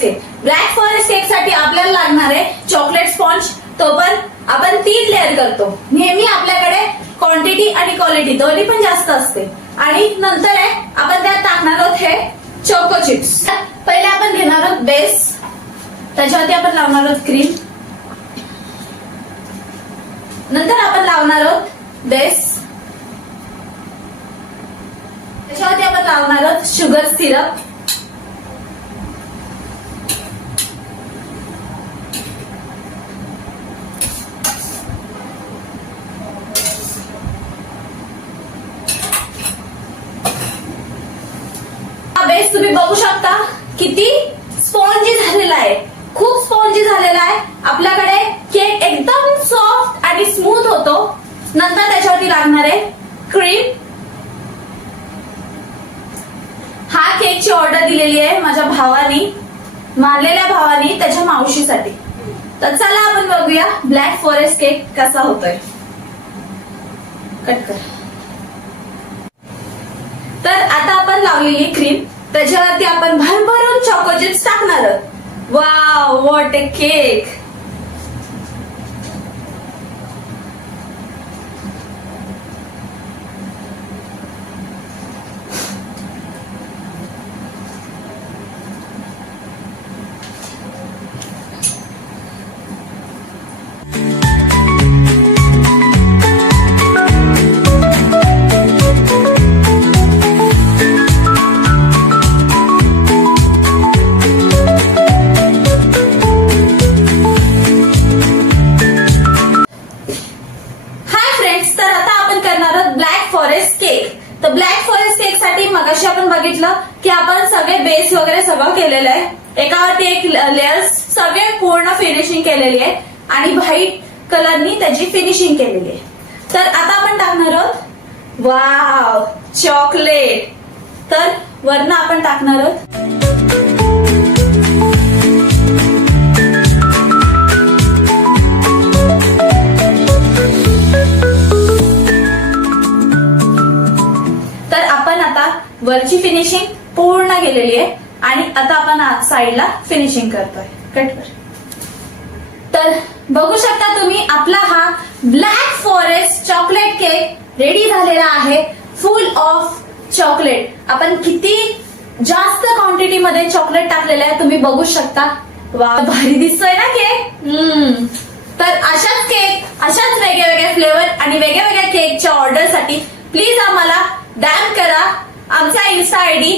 Forest cake. Black forest cake साठी आपल्याला लागणार आहे चॉकलेट स्पॉन्ज. तो पण आपण 3 लेअर करतो. नेहमी आपल्याकडे क्वांटिटी आणि क्वालिटी दोन्ही पण जास्त असते. आणि नंतर आहे आपण त्यात टाकणार आहोत हे चोको चिप्स. पहिले आपण घेणार आहोत बेस, त्याच्यावरती आपण लावणार आहोत क्रीम. नंतर आपण लावणार आहोत बेस, त्याच्यावरती आपण लावणार आहोत शुगर सिरप. हा बेस तुम्ही बघू शकता किती स्पॉन्जी झालेला आहे, खूप स्पॉन्जी झालेला आहे. आपल्याकडे केक एकदम सॉफ्ट आणि स्मूथ होतो. नंतर त्याच्यावरती लागणार आहे क्रीम. हा केकची ऑर्डर दिलेली आहे माझ्या भावानी, मारलेल्या भावानी, त्याच्या मावशीसाठी. तर चला आपण बघूया ब्लॅक फॉरेस्ट केक कसा होतोय. कट कर. तर आता आपण लावलेली क्रीम, त्याच्यावरती आपण भरभरून चॉको चिप्स टाकणार आहोत. Wow, what a cake. तर ब्लॅक फॉरेस्ट केक साठी मगाशी आपण बघितलं की आपण सगळे बेस वगैरे सगळं केलेलं आहे. एकावरती एक लेयर्स सगळे पूर्ण फिनिशिंग केलेली आहे आणि व्हाईट कलरनी त्याची फिनिशिंग केलेली आहे. तर आता आपण टाकणार आहोत वाव चॉकलेट. तर वरनं आपण टाकणार आहोत वरची फिनिशिंग पूर्ण केलेली आहे आणि आता आपण साईडला फिनिशिंग करतोय. कट कर. तर बघू शकता तुम्ही आपला हा black forest chocolate cake ready झालेला आहे. फुल ऑफ चॉकलेट. आपण किती जास्त क्वांटिटी मध्ये चॉकलेट टाकलेलं आहे तुम्ही बघू शकता. वा, भारी दिसतोय ना केक. तर अशाच केक, अशाच वेगळ्या फ्लेवर आणि वेगळ्या केकच्या ऑर्डरसाठी प्लीज आम्हाला डॅम करा. आमचा इन्स्टा आयडी